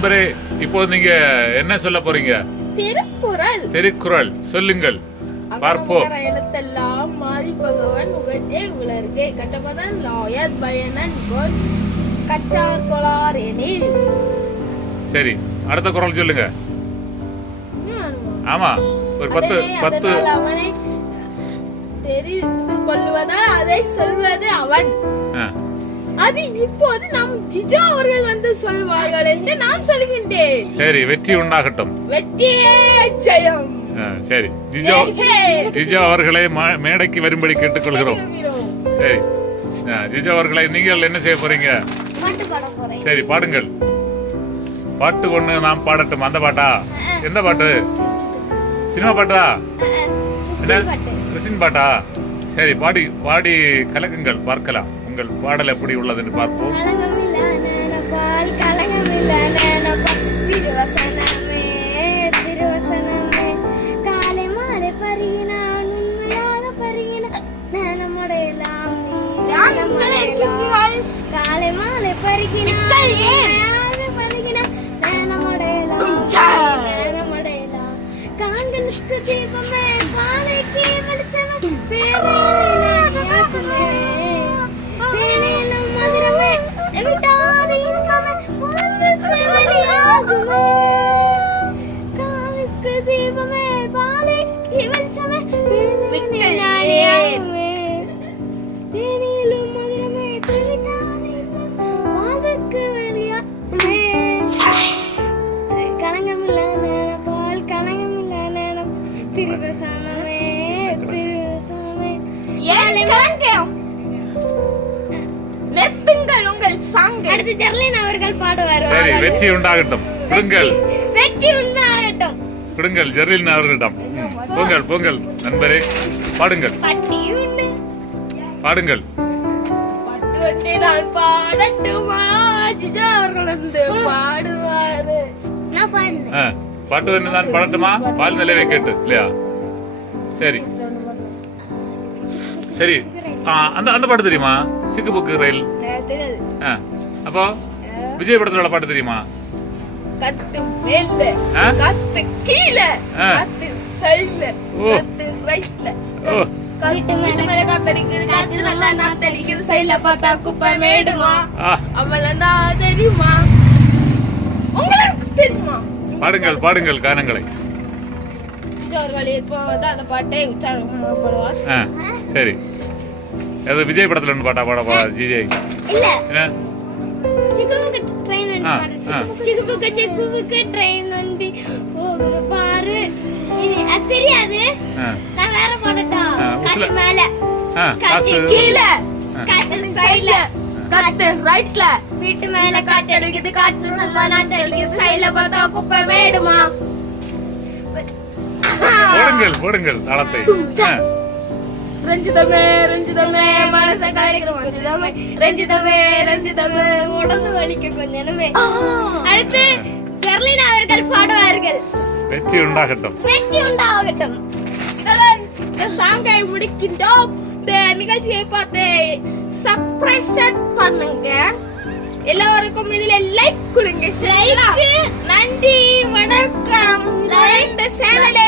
நண்பரே இப்போது நீங்க என்ன சொல்ல போறீங்க? திருக்குறள். திருக்குறள். சொல்லுங்கள். பார்ப்போம். எழுத்தெல்லாம் மாறி பகவன் உகற்றே உலர்கே கட்டபதன் லாயர் பயனன் கொள் கற்றார் கொளார் எனில். சரி அடுத்த குறள் சொல்லுங்க. ஆமா. ஒரு பத்து பத்து. அவனை தெரிந்து கொள்வதால் அதை சொல்வது அவன். அது இப்போது நம் ஜிஜோ அவர்கள் வந்து சொல்வார்கள் என்று நான் சொல்கின்றேன். சரி வெற்றி உண்டாகட்டும். வெற்றியே ஜெயம். ஆ, சரி. ஜிஜோ ஜிஜோ அவர்களை மா- மேடைக்கு வரும்படி கேட்டுக்கொள்கிறோம். சரி. ஜிஜோ அவர்களை நீங்கள் என்ன செய்ய போறீங்க? சரி பாடுங்கள். பாட்டு ஒண்ணு நாம் பாடட்டும். அந்த பாட்டா? எந்த பாட்டு? சினிமா பாட்டு. கிறிஸ்டின் பாட்டா? சரி பாடி பாடி கலக்குங்கள் பார்க்கலாம். உங்கள் பாடல் எப்படி உள்ளது என்று பார்ப்போம். கலங்கமில்ல நினைப்பால் கலங்கமில்ல நினைப்பால் திருவசனமே திருவசனமே. காலை மாலை பருகினான் நிறுத்துங்கள் உங்கள் சாங்க. அடுத்து ஜெர்லின் அவர்கள் பாடுவார். சரி வெற்றி உண்டாகட்டும். கொடுங்கள் வெற்றி உண்டாகட்டும். கொடுங்கள் ஜெர்லின் அவர்களிடம். ம், போங்கள் போங்கள் நண்பரே பாடுங்கள். பாடுங்கள். நான் பாடட்டுமா? பாடுவாரு. நான் பாடுனேன் ஆ, பாட்டு தான் பாடட்டுமா? பால் நிலவை கேட்டு இல்லையா? சரி. சரி. அந்த அந்த பாட்டு தெரியுமா? சிக்கு புக்கு ரயில். அப்போ விஜய் படத்துல உள்ள பாட்டு தெரியுமா? கத்து மேல? கத்து கீழே. கத்து சைடுல. கத்து ரைட்ல வீட்டு மேல காத்தடிக்குது காத்து நல்லா நாத்தடிக்குது. சைடுல பார்த்தா குப்பை மேடுமா? ஆ. அவள தான் தெரியுமா? உங்களுக்கு தெரியுமா? பாடுங்கள் பாடுங்கள் கானங்களை. அவர்கள் இருப்பவங்க அந்த பாட்டை உச்சாரம் பண்ணுவார் ஆ சரி. அது விஜய் படத்துல ஒன்று பாட்டா பாட போறா ஜிஜே. இல்ல. என்ன? ட்ரெயின் வந்து ட்ரெயின் வந்து போகுது பாரு. இது அது தெரியாது. நான் வேற பாடட்டா? காத்து மேல. காத்து கீழே. காத்து சைடுல கத்து ரைட்ல வீட்டு மேல காத்து அடிக்குது காத்து நல்லா நாத்து அடிக்குது. சைடுல பார்த்தா குப்பை மேடுமா? போடுங்கள் போடுங்கள் தாளத்தை. ரஞ்சிதமே ரஞ்சிதமே மனச காய்கிற ரஞ்சிதமே ரஞ்சிதமே ரஞ்சிதமே உடம்பு வலிக்க கொஞ்சமே அடுத்து ஜெர்லின் அவர்கள் பாடுவார்கள். வெற்றி உண்டாகட்டும். வெற்றி உண்டாகட்டும். சாங்கை முடிக்கின்றோம். இந்த நிகழ்ச்சியை பார்த்து சப்ரேஷன் பண்ணுங்க. எல்லாருக்கும் இதுல லைக் கொடுங்க. நன்றி வணக்கம். இந்த சேனலை